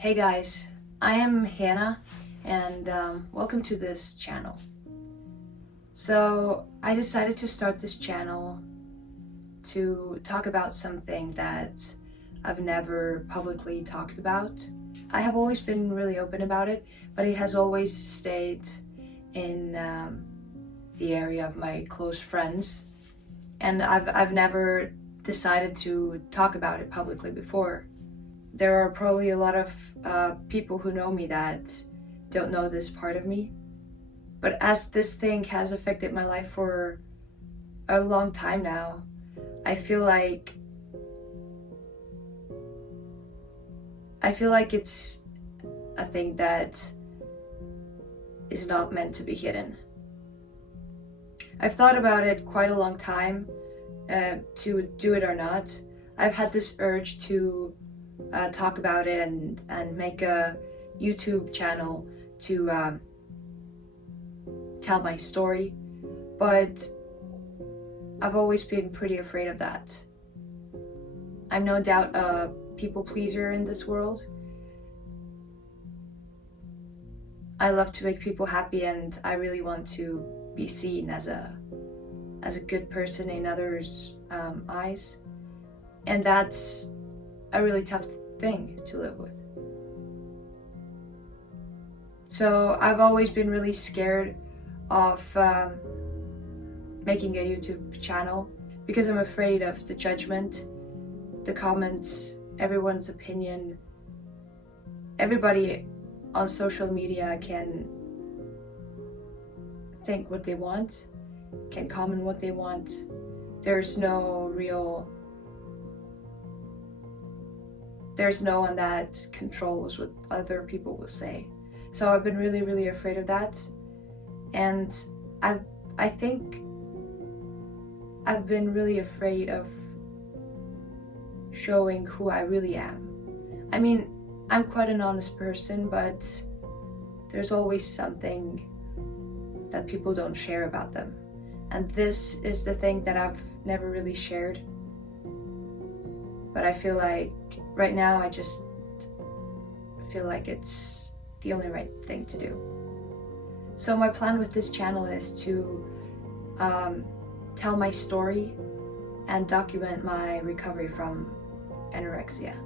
Hey guys, I am Hannah and welcome to this channel. So I decided to start this channel to talk about something that I've never publicly talked about. I have always been really open about it, but it has always stayed in the area of my close friends, and I've never decided to talk about it publicly before. There are probably a lot of people who know me that don't know this part of me. But as this thing has affected my life for a long time now, I feel like it's a thing that is not meant to be hidden. I've thought about it quite a long time, to do it or not. I've had this urge to talk about it and make a YouTube channel to tell my story, but I've always been pretty afraid of that. I'm no doubt a people pleaser in this world. I love to make people happy, and I really want to be seen as a good person in others' eyes, and that's a really tough thing to live with. So I've always been really scared of making a YouTube channel because I'm afraid of the judgment, the comments, everyone's opinion. Everybody on social media can think what they want, can comment what they want. There's no one that controls what other people will say. So I've been really afraid of that, and I think I've been really afraid of showing who I really am. I mean, I'm quite an honest person, but there's always something that people don't share about them, and this is the thing that I've never really shared. But I feel like right now I just feel like it's the only right thing to do. So my plan with this channel is to tell my story and document my recovery from anorexia.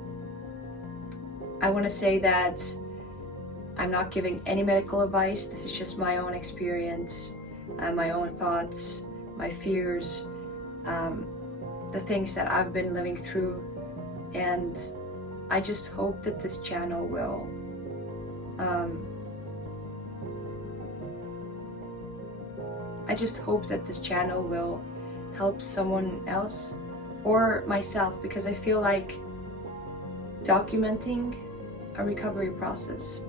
I want to say that I'm not giving any medical advice. This is just my own experience, my own thoughts, my fears, the things that I've been living through. And I just hope that this channel will help someone else or myself, because I feel like documenting a recovery process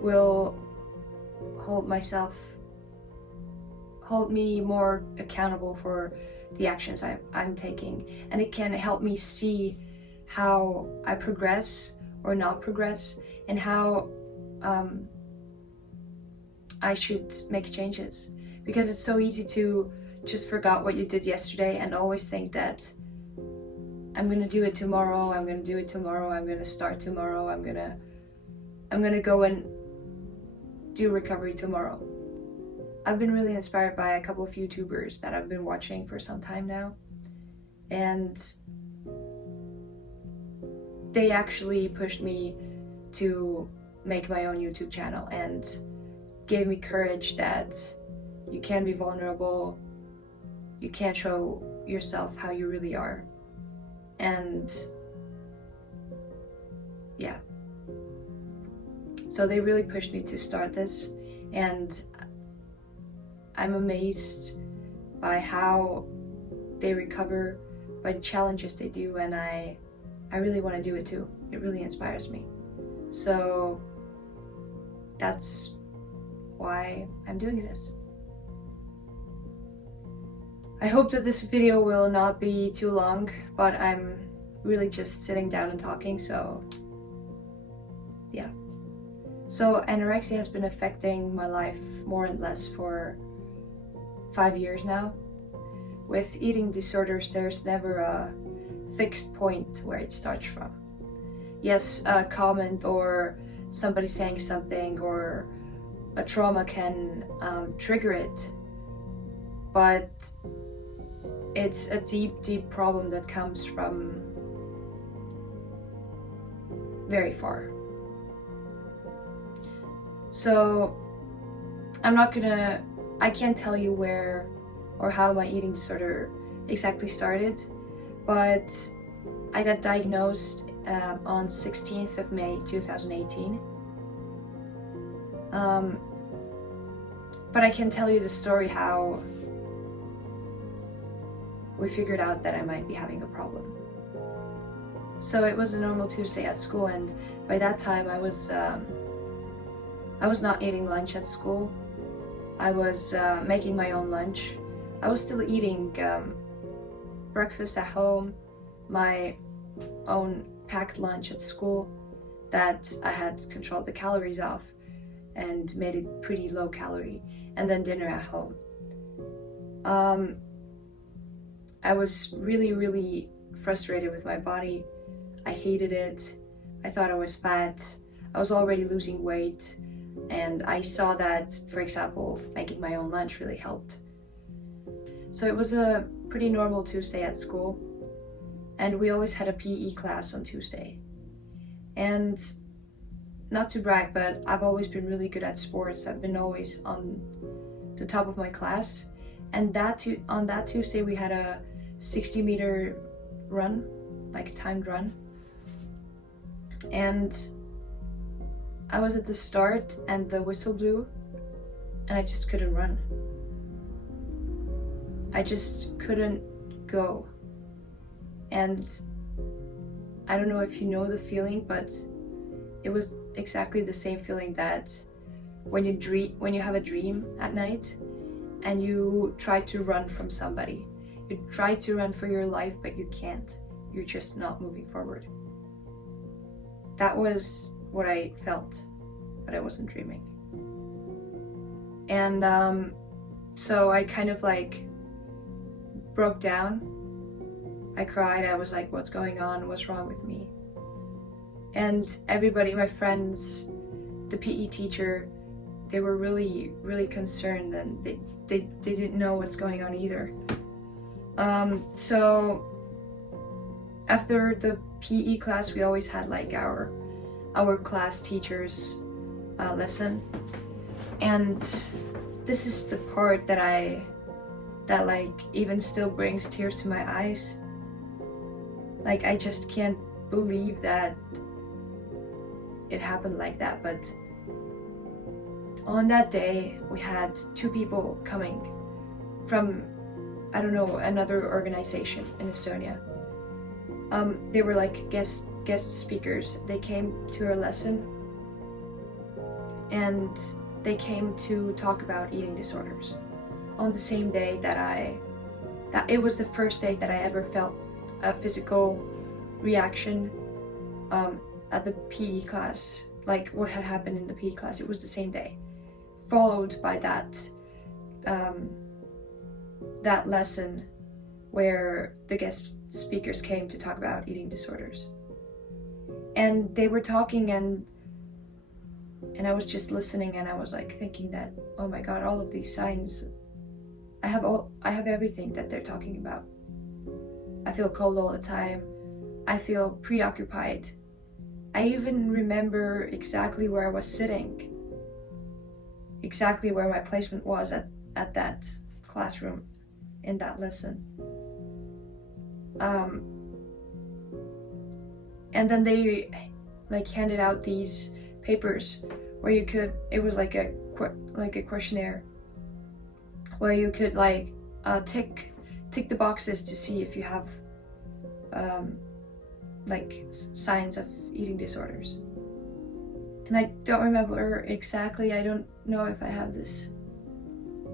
will hold me more accountable for the actions I'm taking, and it can help me see how I progress or not progress, and how I should make changes. Because it's so easy to just forget what you did yesterday and always think that I'm gonna do it tomorrow, I'm gonna do it tomorrow, I'm gonna start tomorrow, I'm gonna go and do recovery tomorrow. I've been really inspired by a couple of YouTubers that I've been watching for some time now, and they actually pushed me to make my own YouTube channel and gave me courage that you can be vulnerable, you can show yourself how you really are. And yeah, so they really pushed me to start this, and I'm amazed by how they recover, by the challenges they do, and I really want to do it too. It really inspires me. So that's why I'm doing this. I hope that this video will not be too long, but I'm really just sitting down and talking, so yeah. So anorexia has been affecting my life more and less for 5 years now. With eating disorders, there's never a fixed point where it starts from. yes, a comment or somebody saying something or a trauma can trigger it, but it's a deep problem that comes from very far. So I can't tell you where or how my eating disorder exactly started, but I got diagnosed on 16th of May 2018. But I can tell you the story how we figured out that I might be having a problem. So it was a normal Tuesday at school, and by that time I was not eating lunch at school. I was making my own lunch. I was still eating breakfast at home, my own packed lunch at school that I had controlled the calories of and made it pretty low calorie, and then dinner at home. I was really frustrated with my body. I hated it. I thought I was fat. I was already losing weight, and I saw that, for example, making my own lunch really helped. So it was a pretty normal Tuesday at school, and we always had a PE class on Tuesday. And not to brag, but I've always been really good at sports. I've been always on the top of my class. And on that Tuesday we had a 60-meter run, like a timed run. And I was at the start and the whistle blew and I just couldn't run. I just couldn't go. And I don't know if you know the feeling, but it was exactly the same feeling that when you have a dream at night and you try to run from somebody. You try to run for your life, but you can't. You're just not moving forward. That was what I felt, but I wasn't dreaming. And so I kind of like broke down. I cried. I was like, what's going on? What's wrong with me? And everybody, my friends, the PE teacher, they were really concerned, and they didn't know what's going on either. So after the PE class, we always had like our class teacher's lesson, and this is the part that like even still brings tears to my eyes. Like, I just can't believe that it happened like that. But on that day, we had two people coming from, I don't know, another organization in Estonia. They were like guest speakers. They came to our lesson and they came to talk about eating disorders on the same day that it was the first day that I ever felt a physical reaction at the PE class, like what had happened in the PE class. It was the same day, followed by that lesson where the guest speakers came to talk about eating disorders. And they were talking, and I was just listening, and I was like thinking that, oh my God, all of these signs, I have everything that they're talking about. I feel cold all the time. I feel preoccupied. I even remember exactly where I was sitting, exactly where my placement was at that classroom in that lesson. And then they like handed out these papers where you could, it was like a questionnaire where you could like tick the boxes to see if you have like signs of eating disorders. And I don't remember exactly, I don't know if I have this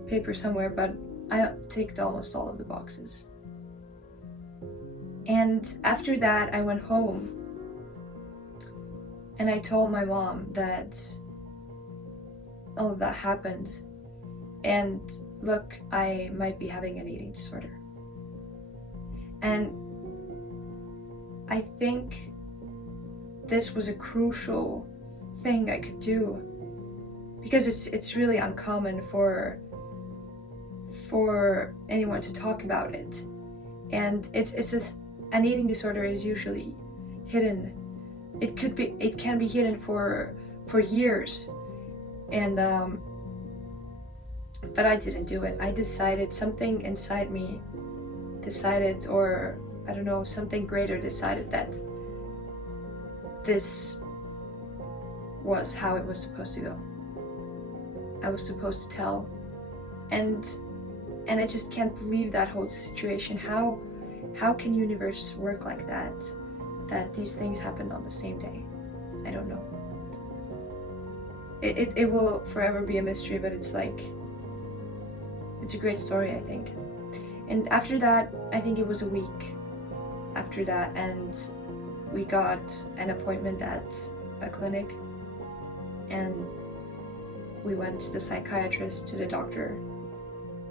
paper somewhere, but I ticked almost all of the boxes. And after that, I went home and I told my mom that all of that happened, and look, I might be having an eating disorder. And I think this was a crucial thing I could do, because it's really uncommon for anyone to talk about it, and an eating disorder is usually hidden. It can be hidden for years, and but I didn't do it. I decided, something inside me decided, or I don't know, something greater decided that this was how it was supposed to go. I was supposed to tell, and I just can't believe that whole situation. How can universe work like that? That these things happened on the same day? I don't know. It will forever be a mystery, but it's like, it's a great story, I think. And after that, I think it was a week after that, and we got an appointment at a clinic, and we went to the psychiatrist, to the doctor,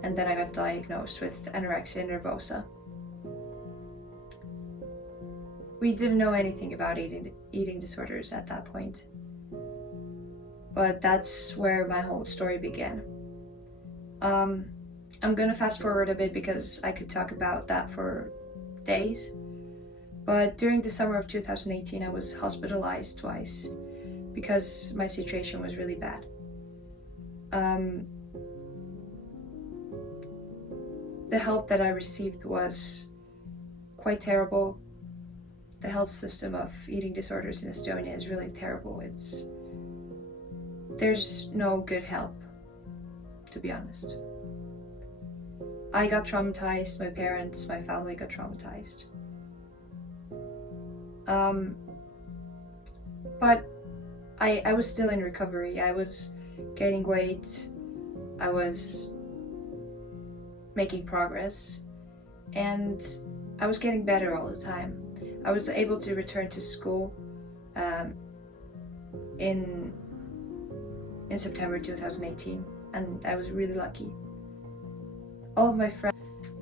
and then I got diagnosed with anorexia nervosa. We didn't know anything about eating disorders at that point, but that's where my whole story began. I'm gonna fast forward a bit because I could talk about that for days, but during the summer of 2018 I was hospitalized twice because my situation was really bad. The help that I received was quite terrible. The health system of eating disorders in Estonia is really terrible. There's no good help, to be honest. I got traumatized, my parents, my family got traumatized. But I was still in recovery. I was gaining weight, I was making progress, and I was getting better all the time. I was able to return to school in September 2018, and I was really lucky. All of my friends...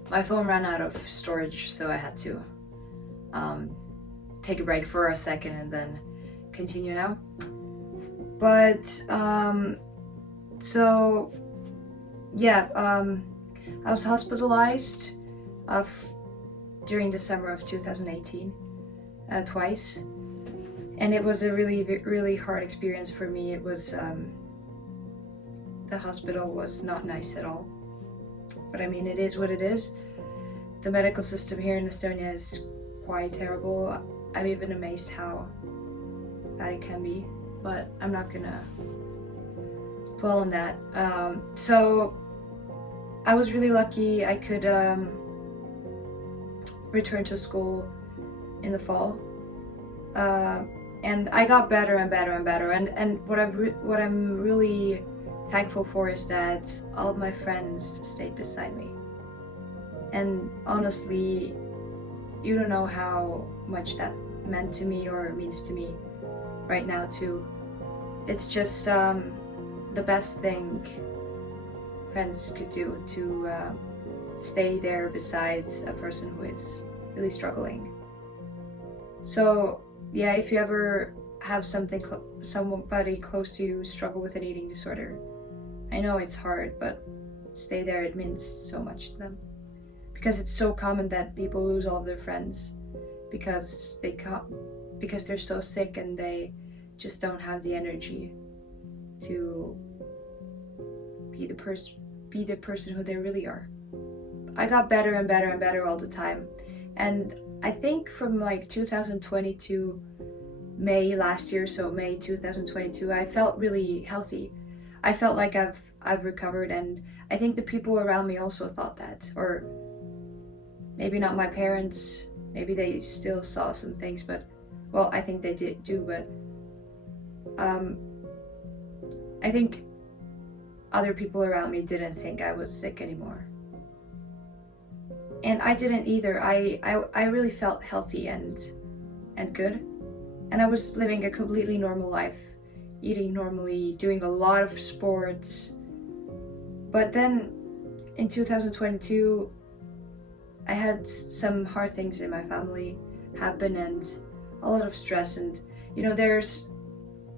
My phone ran out of storage, so I had to take a break for a second and then continue now. But so yeah, I was hospitalized during the summer of 2018 twice, and it was a really hard experience for me. It was the hospital was not nice at all, but I mean, it is what it is. The medical system here in Estonia is quite terrible. I'm even amazed how bad it can be, but I'm not gonna dwell on that. So I was really lucky. I could return to school in the fall, and I got better and better and better. And what I'm really thankful for is that all of my friends stayed beside me. And honestly, you don't know how much that meant to me or means to me right now too. It's just the best thing friends could do, to stay there beside a person who is really struggling. So yeah, if you ever have somebody close to you struggle with an eating disorder, I know it's hard, but stay there. It means so much to them, because it's so common that people lose all of their friends because they're so sick and they just don't have the energy to be the person who they really are. I got better and better and better all the time, and I think from like 2020 to May last year, so May 2022, I felt really healthy. I felt like I've recovered, and I think the people around me also thought that, or maybe not my parents, maybe they still saw some things, but well, I think they did do, but I think other people around me didn't think I was sick anymore. And I didn't either. I really felt healthy and good. And I was living a completely normal life, eating normally, doing a lot of sports. But then in 2022, I had some hard things in my family happen and a lot of stress, and You know,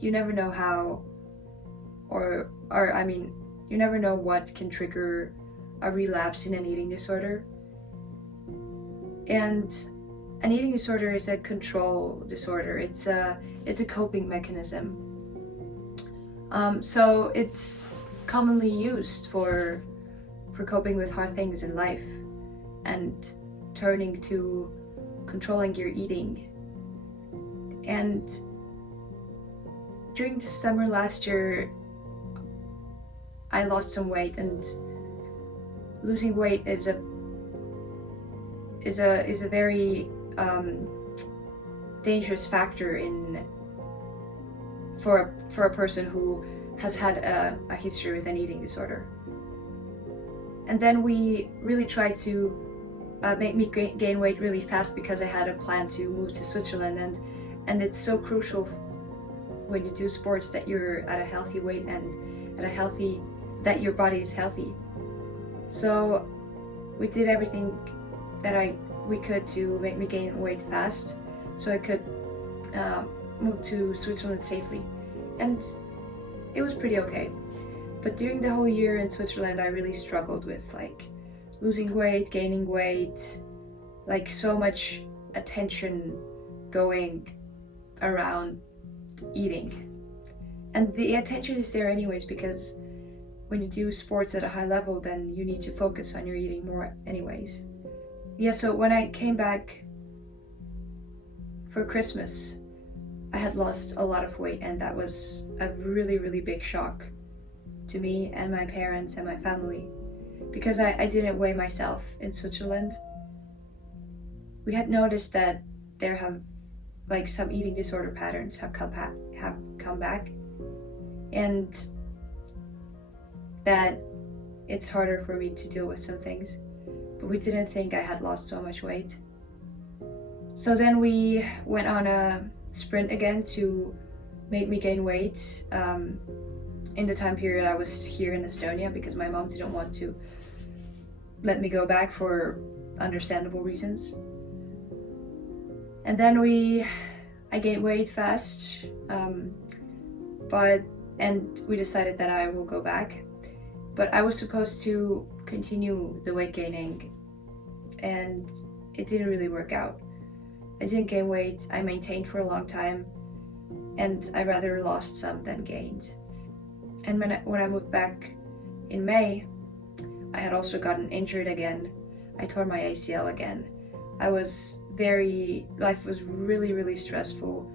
you never know how, you never know what can trigger a relapse in an eating disorder. And an eating disorder is a control disorder. It's a coping mechanism. So it's commonly used for coping with hard things in life and turning to controlling your eating. And during the summer last year, I lost some weight, and losing weight is a very dangerous factor for a person who has had a history with an eating disorder. And then we really tried to make me gain weight really fast, because I had a plan to move to Switzerland, and it's so crucial when you do sports that you're at a healthy weight and that your body is healthy. So we did everything that we could to make me gain weight fast, so I could move to Switzerland safely, and it was pretty okay. But during the whole year in Switzerland, I really struggled with losing weight, gaining weight, so much attention going around eating. And the attention is there anyways, because when you do sports at a high level, then you need to focus on your eating more anyways. Yeah, so when I came back for Christmas, I had lost a lot of weight, and that was a really, really big shock to me and my parents and my family, because I didn't weigh myself in Switzerland. We had noticed that there have some eating disorder patterns have come back, and that it's harder for me to deal with some things, but we didn't think I had lost so much weight. So then we went on a sprint again to make me gain weight in the time period I was here in Estonia, because my mom didn't want to let me go back for understandable reasons. And then I gained weight fast, and we decided that I will go back. But I was supposed to continue the weight gaining, and it didn't really work out. I didn't gain weight, I maintained for a long time, and I rather lost some than gained. And when I moved back in May, I had also gotten injured again. I tore my ACL again. Life was really, really stressful.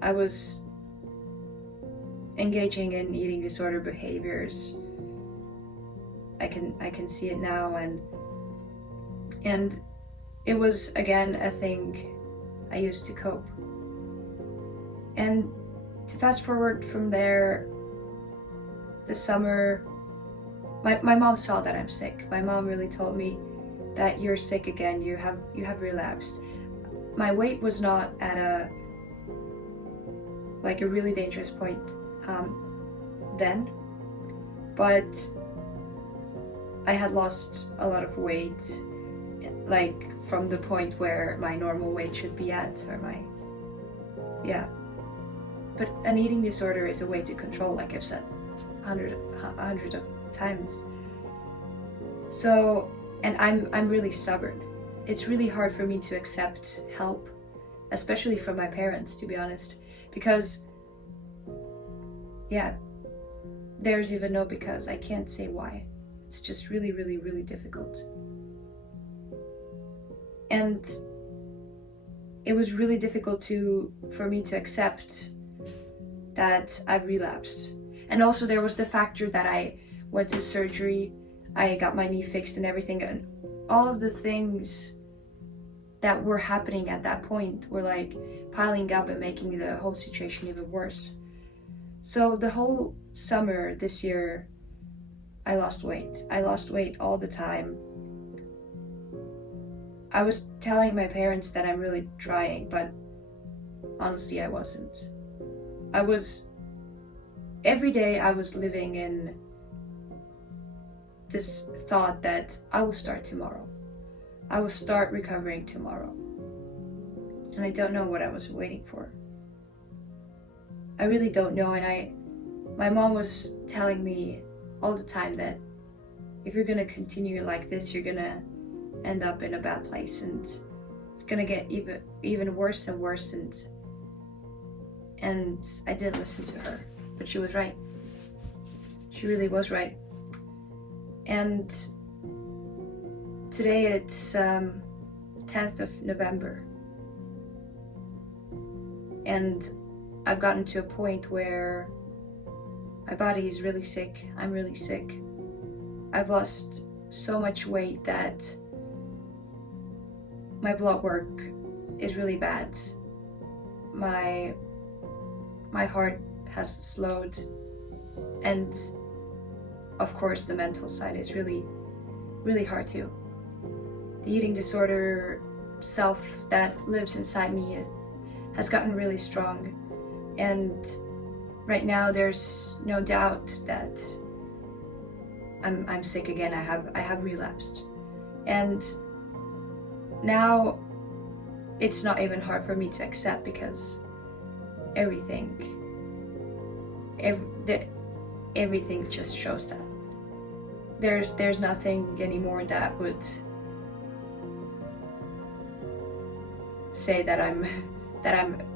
I was engaging in eating disorder behaviors. I can see it now, and it was again a thing I used to cope. And to fast forward from there, the summer, my mom saw that I'm sick. My mom really told me that you're sick again, you have relapsed. My weight was not at a really dangerous point then, but I had lost a lot of weight, from the point where my normal weight should be at, But an eating disorder is a way to control, like I've said a hundred of times. So, and I'm really stubborn. It's really hard for me to accept help, especially from my parents, to be honest, because there's even no because. I can't say why. It's just really, really, really difficult. And it was really difficult for me to accept that I've relapsed. And also there was the factor that I went to surgery, I got my knee fixed and everything, and all of the things that were happening at that point were piling up and making the whole situation even worse. So the whole summer this year, I lost weight. I lost weight all the time. I was telling my parents that I'm really trying, but honestly I wasn't. Every day I was living in this thought that I will start tomorrow. I will start recovering tomorrow. And I don't know what I was waiting for. I really don't know. And my mom was telling me all the time that if you're gonna continue like this, you're gonna end up in a bad place, and it's gonna get even worse and worse. And I didn't listen to her, but she was right. She really was right. And today it's 10th of November, and I've gotten to a point where my body is really sick. I'm really sick. I've lost so much weight that my blood work is really bad. My heart has slowed, and of course the mental side is really, really hard too. The eating disorder self that lives inside me has gotten really strong, and right now there's no doubt that I'm sick again. I have relapsed, and now it's not even hard for me to accept, because everything just shows that there's nothing anymore that would say that I'm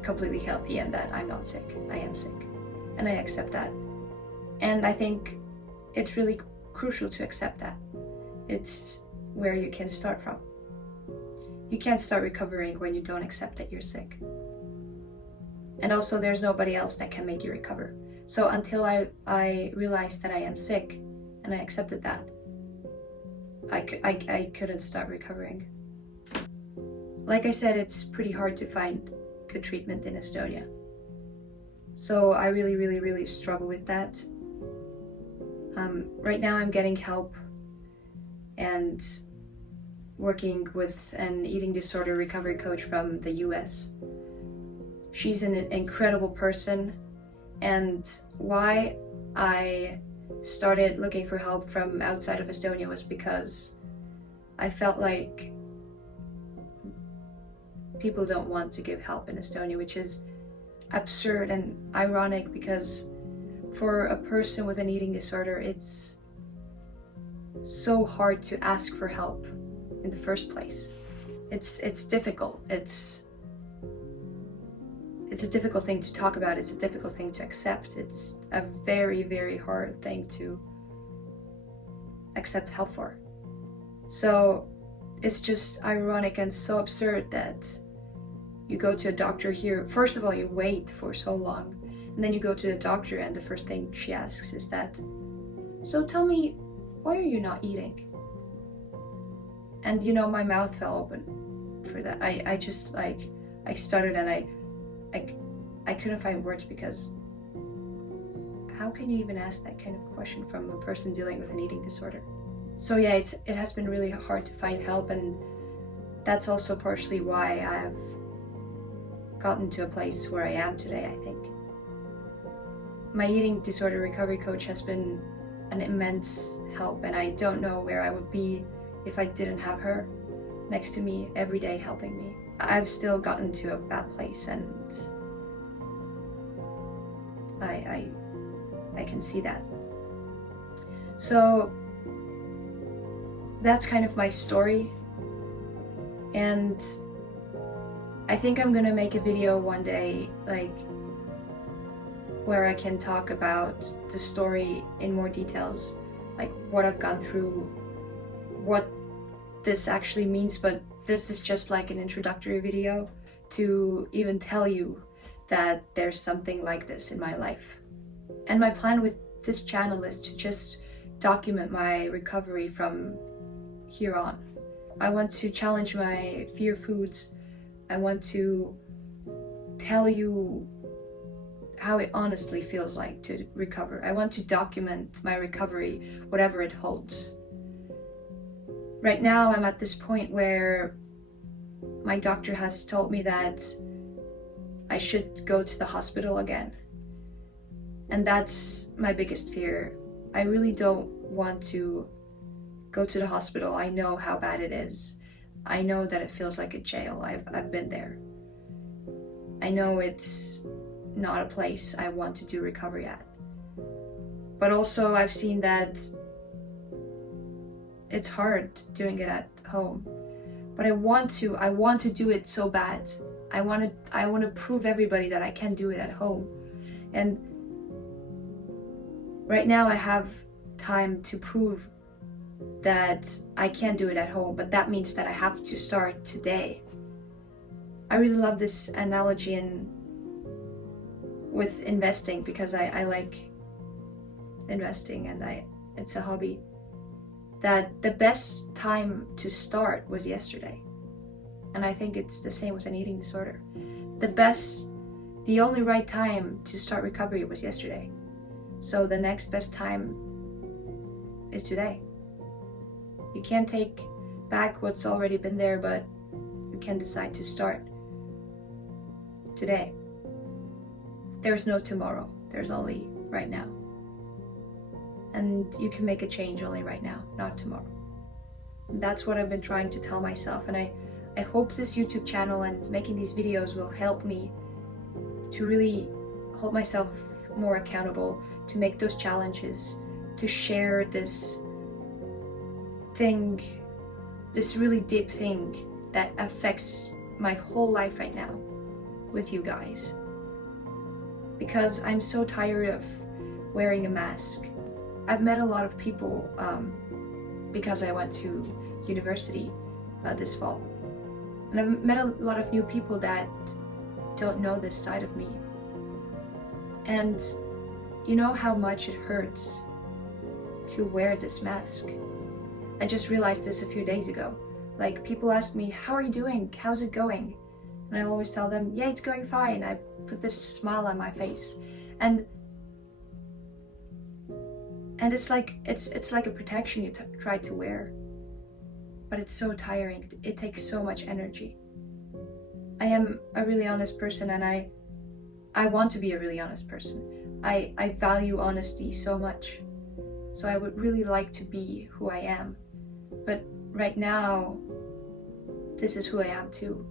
completely healthy and that I'm not sick. I am sick, and I accept that. And I think it's really crucial to accept that. It's where you can start from. You can't start recovering when you don't accept that you're sick. And also, there's nobody else that can make you recover. So until I realized that I am sick and I accepted that, I couldn't start recovering. Like I said, it's pretty hard to find good treatment in Estonia. So I really, really, really struggle with that. Right now I'm getting help and working with an eating disorder recovery coach from the US. She's an incredible person, and why I started looking for help from outside of Estonia was because I felt like people don't want to give help in Estonia, which is absurd and ironic, because for a person with an eating disorder, it's so hard to ask for help in the first place. It's difficult. It's a difficult thing to talk about. It's a difficult thing to accept. It's a very, very hard thing to accept help for. So it's just ironic and so absurd that you go to a doctor here. First of all, you wait for so long, and then you go to the doctor and the first thing she asks is that, so tell me, why are you not eating? And my mouth fell open for that. I just I stuttered, and I couldn't find words, because how can you even ask that kind of question from a person dealing with an eating disorder? So yeah, it has been really hard to find help, and that's also partially why I've gotten to a place where I am today, I think. My eating disorder recovery coach has been an immense help, and I don't know where I would be if I didn't have her next to me every day helping me. I've still gotten to a bad place, and I can see that. So that's kind of my story, and I think I'm gonna make a video one day where I can talk about the story in more details, like what I've gone through, what this actually means. But this is just like an introductory video to even tell you that there's something like this in my life. And my plan with this channel is to just document my recovery from here on. I want to challenge my fear foods. I want to tell you how it honestly feels like to recover. I want to document my recovery, whatever it holds. Right now, I'm at this point where my doctor has told me that I should go to the hospital again. And that's my biggest fear. I really don't want to go to the hospital. I know how bad it is. I know that it feels like a jail. I've been there. I know it's not a place I want to do recovery at. But also I've seen that it's hard doing it at home. But I want to do it so bad. I want to prove everybody that I can do it at home. And right now I have time to prove that I can do it at home, but that means that I have to start today. I really love this analogy with investing, because I like investing and it's a hobby. That the best time to start was yesterday. And I think it's the same with an eating disorder. The only right time to start recovery was yesterday. So the next best time is today. You can't take back what's already been there, but you can decide to start today. There's no tomorrow, there's only right now. And you can make a change only right now, not tomorrow. And that's what I've been trying to tell myself, and I hope this YouTube channel and making these videos will help me to really hold myself more accountable, to make those challenges, to share this thing, this really deep thing that affects my whole life right now with you guys. Because I'm so tired of wearing a mask. I've met a lot of people because I went to university this fall. And I've met a lot of new people that don't know this side of me. And you know how much it hurts to wear this mask. I just realized this a few days ago. Like, people ask me, how are you doing? How's it going? And I always tell them, yeah, it's going fine. I put this smile on my face. And it's like a protection you try to wear. But it's so tiring. It takes so much energy. I am a really honest person, and I want to be a really honest person. I value honesty so much. So I would really like to be who I am. But right now, this is who I am too.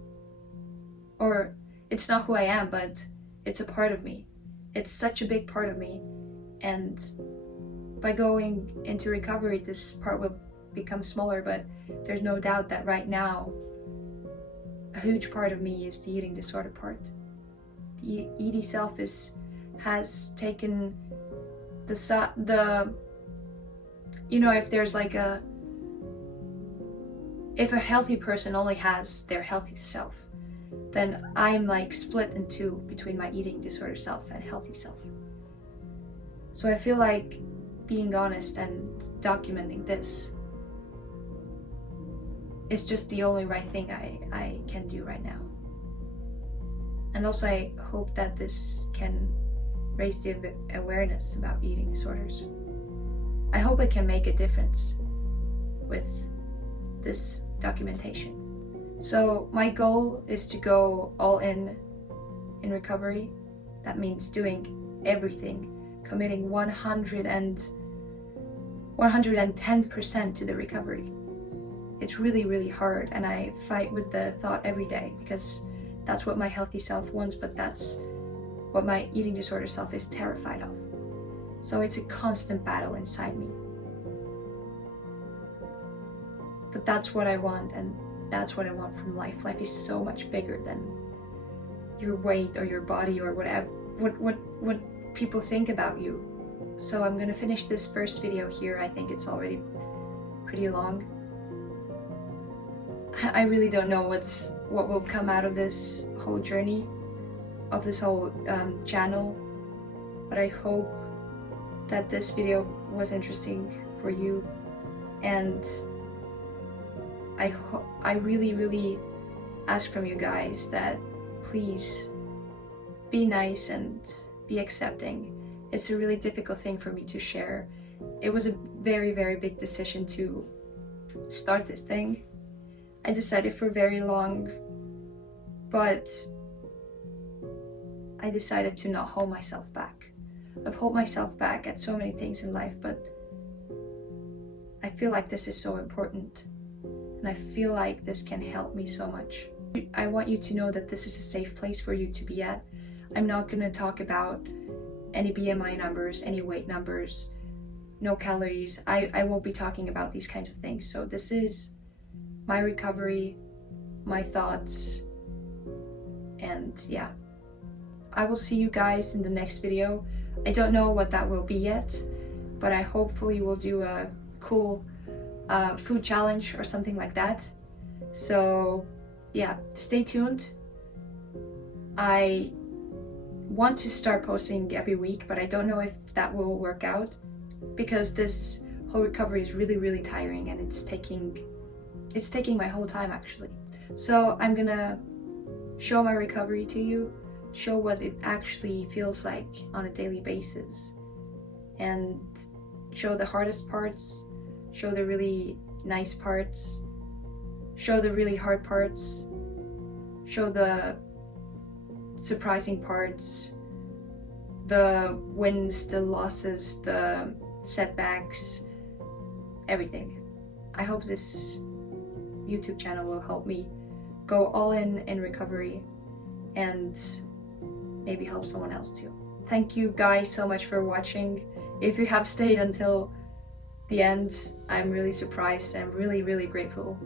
Or it's not who I am, but it's a part of me. It's such a big part of me. And by going into recovery, this part will become smaller, but there's no doubt that right now, a huge part of me is the eating disorder part. The ED self has taken the you know, if a healthy person only has their healthy self, then I'm like split in two between my eating disorder self and healthy self. So I feel like being honest and documenting this is just the only right thing I can do right now. And also I hope that this can raise the awareness about eating disorders. I hope it can make a difference with this documentation. So my goal is to go all in recovery. That means doing everything, committing 110% to the recovery. It's really, really hard, and I fight with the thought every day, because that's what my healthy self wants, but that's what my eating disorder self is terrified of. So it's a constant battle inside me. But that's what I want, and that's what I want from life. Life is so much bigger than your weight or your body or whatever, what people think about you. So I'm gonna finish this first video here. I think it's already pretty long. I really don't know what will come out of this whole journey, of this whole channel, but I hope that this video was interesting for you, and I really, really ask from you guys that please be nice and be accepting. It's a really difficult thing for me to share. It was a very, very big decision to start this thing. I decided for very long, but I decided to not hold myself back. I've held myself back at so many things in life, but I feel like this is so important, and I feel like this can help me so much. I want you to know that this is a safe place for you to be at. I'm not gonna talk about any BMI numbers, any weight numbers, no calories. I won't be talking about these kinds of things. So this is my recovery, my thoughts, and yeah. I will see you guys in the next video. I don't know what that will be yet, but I hopefully will do a cool food challenge or something like that. So yeah, stay tuned. I want to start posting every week, but I don't know if that will work out because this whole recovery is really tiring, and it's taking my whole time actually. So I'm gonna show my recovery to you, show what it actually feels like on a daily basis, and show the hardest parts, show the really nice parts, show the really hard parts, show the surprising parts, the wins, the losses, the setbacks, everything. I hope this YouTube channel will help me go all in recovery and maybe help someone else too. Thank you guys so much for watching. If you have stayed until the end, I'm really surprised. I'm really grateful.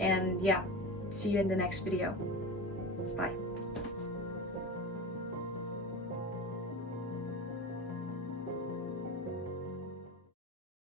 And yeah, see you in the next video. Bye.